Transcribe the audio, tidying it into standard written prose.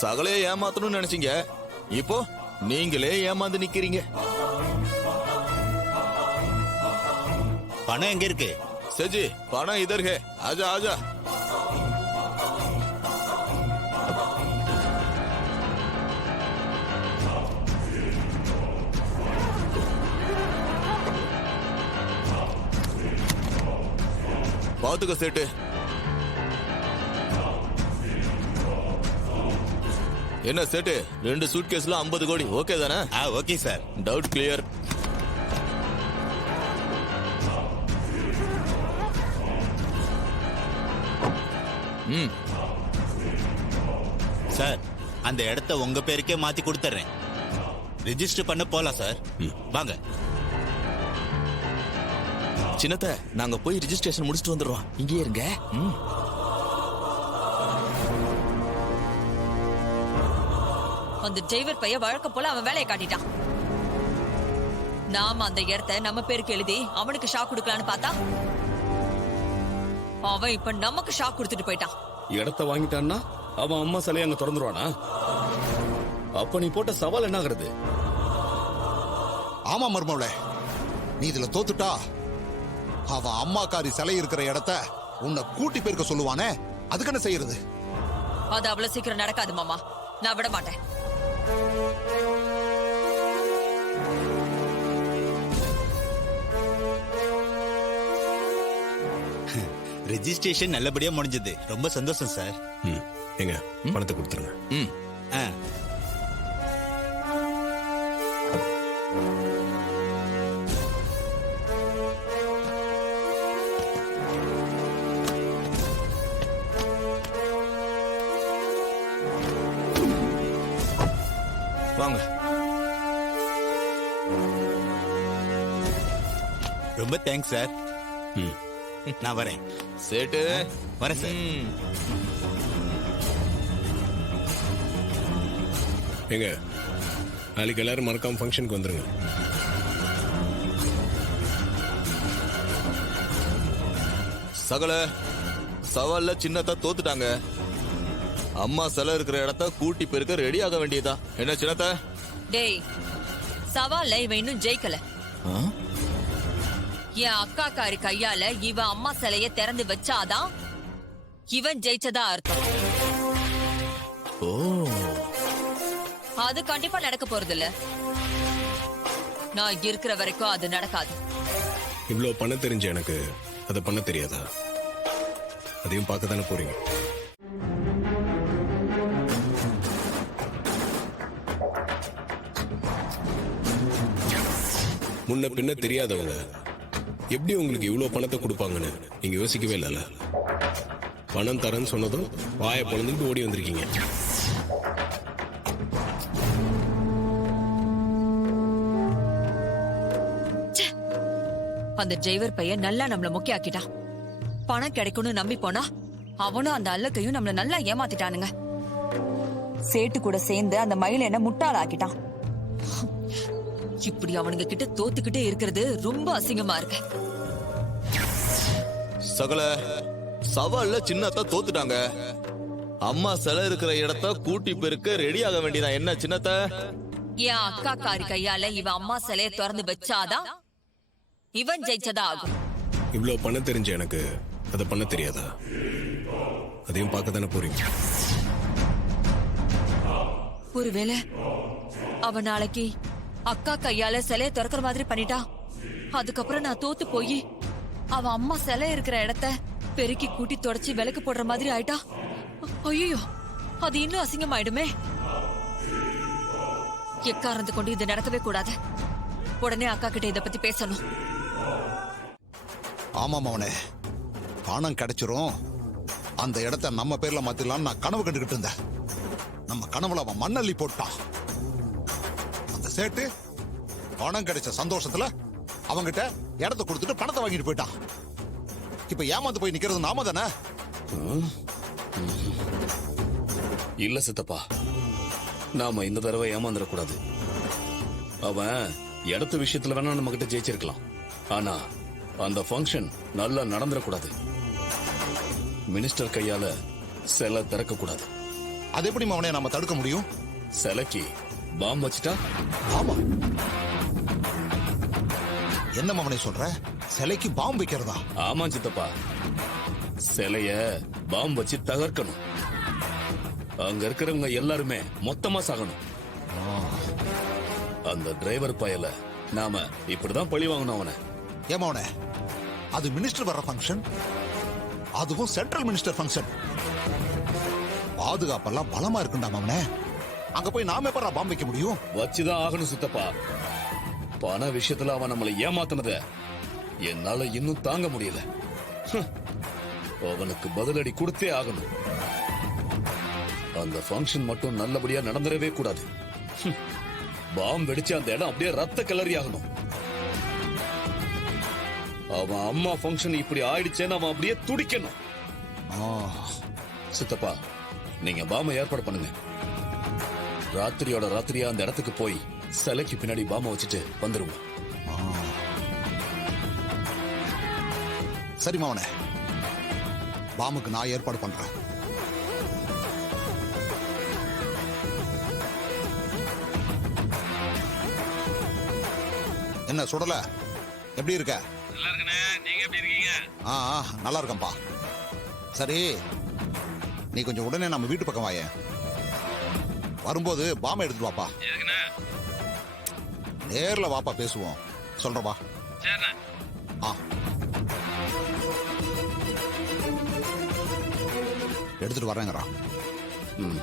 சகலையே ஏமாத்தணும்னு நினைச்சீங்க, இப்போ நீங்களே ஏமாந்து நிக்கிறீங்க. பணம் எங்க இருக்கு? சஜி, பணம் இதர் ஹே, ஆஜா ஆஜா. பாத்துக்க சேட்டு. என்ன சேட்டு, 2 சூட்கேஸ்ல 50 கோடி ஓகே தானே? Okay sir. Doubt clear. Sir, அந்த இடத்த உங்க பேருக்கே மாத்தி கொடுத்துறேன். ரெஜிஸ்டர் பண்ண போலாம் சார். வாங்க. சின்னத்த, நாங்க போய் ரெஜிஸ்ட்ரேஷன் முடிச்சிட்டு வந்துடுறோம். இங்கே இருங்க. அந்த டிரைவர் பையன் வழக்கம் போல அவன் வேலையை காட்டிட்டான். நாம அந்த இடத்த நம்ம பேருக்கு எழுதி அவனுக்கு ஷாக் கொடுக்கலான்னு பார்த்தா அவன் இப்ப நமக்கு ஷாக் கொடுத்துட்டு போயிட்டான். இடத்த வாங்கிட்டான்னா அவன் அம்மா சிலையை அங்க திறந்துருவானா? அப்ப நீ போட்ட சவால் என்ன ஆகுறது? ஆமா மர்மவளே, நீ இதுல தோத்துட்டா அவன் அம்மாக்காரி சிலை இருக்கிற இடத்த உன்னை கூட்டி போயிருக்க சொல்லுவானே, அதுக்கு என்ன செய்யறது? அது அவ்வளவு சீக்கிரம் நடக்காது மாமா, நான் விட மாட்டேன். ரெஜிஸ்ட்ரேஷன் நல்லபடியா முடிஞ்சது. ரொம்ப சந்தோஷம் சார். எங்க பணத்தை கொடுத்துருங்க. வாங்க. ரொம்ப தேங்க்ஸ் சார். நான் வரேன். சேட்டு வரேன் சார். எங்க நாளைக்கு எல்லாரும் மறக்காம ஃபங்க்ஷனுக்கு வந்துருங்க. சகல சவால்ல சின்னத்தா தோத்துட்டாங்க. அம்மா சிலை இருக்கிற இடத்த கூட்டி பெருக்க ரெடி ஆக வேண்டியதா? என்ன சின்னத்த? டேய், சவால்ல இவன் இன்னும் ஜெயிக்கல. என் அக்காக்காரி கையால இவன் அம்மா சிலைய திறந்து வச்சாதான் இவன் ஜெயிச்சதா அர்த்தம். ஓ, அது கண்டிப்பா நடக்க போறது இல்ல. நான் இருக்கிற வரைக்கும் அது நடக்காது. இவ்வளவு பண்ண தெரிஞ்ச எனக்கு அதை பண்ண தெரியாதா? அதையும் பார்க்க தானே போறீங்க. முன்ன பின்ன தெரியாதவங்க எப்படி உங்களுக்கு இவ்வளவு பணத்தை கொடுப்பாங்கன்னு நீங்க யோசிக்கவே இல்லைல்ல. பணம் தரேன்னு சொன்னதும் வாயை பொழந்துட்டு ஓடி வந்திருக்கீங்க. அந்த டிரைவர் பையன் நல்லா நம்மள முக்கியாக்கிட்டான். பணம் கிடைக்கும்னு நம்பி போனா அவனும் அந்த அல்லக்கையும் நம்மள நல்லா ஏமாத்திட்டானுங்க. சேட்டு கூட சேர்ந்து அந்த மயில என்ன முட்டாள் ஆக்கிட்டான். இப்படி அவனுங்க கிட்ட தோத்துக்கிட்டே இருக்கிறது ரொம்ப அசிங்கமா இருக்கு. சகல சவால்ல சின்னத்தா தோத்துட்டாங்க. அம்மா சிலை இருக்கிற இடத்த கூட்டி பெருக்க ரெடி ஆக வேண்டியதா? என்ன சின்னத்த? என் அக்கா காரி கையால இவன் அம்மா சிலைய திறந்து வச்சாதான் இவன் ஜெயிச்சதா ஆகும். இவ்வளவு பண்ண தெரிஞ்ச எனக்கு அதை பண்ண தெரியாதா? அதையும் பார்க்க தானே போறீங்க. ஒருவேளை அவன் நாளைக்கு அக்கா கையால சிலைய திறக்கிற மாதிரி பண்ணிட்டா, அதுக்கப்புறம் நான் தோத்து போய் அவன் அம்மா சிலை இருக்கிற இடத்த பெருக்கி கூட்டி தொடச்சி விளக்கு போடுற மாதிரி ஆயிட்டா, ஐயோ அது இன்னும் அசிங்கமாயிடுமே. எக்காரணத்தை கொண்டு இது நடக்கவே கூடாது. உடனே அக்கா கிட்ட இத பத்தி பேசணும். ஆமா மவனே, பணம் கிடைச்சிரும், அந்த இடத்த நம்ம பேர்ல மாத்திடலாம் நான் கனவு கண்டுகிட்டு இருந்தேன். நம்ம கனவுல அவன் மண்ணள்ளி போட்டான். அந்த சேட்டு பணம் கிடைச்ச சந்தோஷத்துல அவங்கிட்ட இடத்த கொடுத்துட்டு பணத்தை வாங்கிட்டு போயிட்டான். இப்ப ஏமாந்து போய் நிக்கிறது நாம தானே? இல்ல சித்தப்பா, நாம இந்த தடவை ஏமாந்துடக்கூடாது. அவன் இடத்து விஷயத்துல வேணா நம்ம கிட்ட ஜெயிச்சிருக்கலாம், ஆனா அந்த ஃபங்க்ஷன் நல்லா நடந்துடக்கூடாது. மினிஸ்டர் கையால செல திறக்க கூடாது. அது எப்படி மவனே நம்ம தடுக்க முடியும்? சிலைக்கு பாம்பு வச்சுட்டா ஆமா. என்ன மவனே சொல்ற? சிலைக்கு பாம்பு வைக்கிறதா? ஆமா சித்தப்பா, சிலைய பாம்பு வச்சு தகர்க்கணும். அங்க இருக்கிறவங்க எல்லாருமே மொத்தமா சாகணும். அந்த டிரைவர் பயல நாம இப்படிதான் பழி வாங்கணும் அவனை. ஏன் மவனே, அது மினிஸ்டர் வர்ற ஃபங்க்ஷன், அதுவும் சென்ட்ரல் மினிஸ்டர் ஃபங்க்ஷன். பாதுகாப்பெல்லாம் பலமா இருக்குண்டா மவனே. அங்க போய் நாம எப்பறா பாம்பு வைக்க முடியும்? வச்சுதான் ஆகணும் சித்தப்பா. பண விஷயத்துல அவன் நம்மளை ஏமாத்தினத என்னால இன்னும் தாங்க முடியல. ஹம். அவனுக்கு பதிலடி கொடுத்தே ஆகணும். அந்த ஃபங்க்ஷன் மட்டும் நல்லபடியா நடந்துடவே கூடாது. ஹம். பாம்பு வெடிச்சு அந்த இடம் அப்படியே ரத்த கிளறி ஆகணும். அவன் அம்மா ஃபங்க்ஷன் இப்படி ஆயிடுச்சேன்னு அவன் அப்படியே துடிக்கணும். ஆ, சித்தப்பா, நீங்க பாம்பை ஏற்பாடு பண்ணுங்க. ராத்திரியோட ராத்திரியா அந்த இடத்துக்கு போய் சிலைக்கு பின்னாடி பாம்பை வச்சுட்டு வந்துருவோம். சரி மவனே, பாம்புக்கு நான் ஏற்பாடு பண்றேன். என்ன சுடல, எப்படி இருக்க? நல்லா இருக்கனே, நீங்க எப்படி இருக்கீங்க? நல்லா இருக்கேன்பா. சரி, நீ கொஞ்சம் உடனே நம்ம வீட்டு பக்கம் வாயேன். வரும்போது பாம்பை எடுத்துட்டு வாப்பா. எதுக்குண்ணே? நேர்ல வாப்பா, பேசுவோம். சொல்றப்பா. சரிண்ணே. ஆ, எடுத்துட்டு வரேங்கிறா. ம்.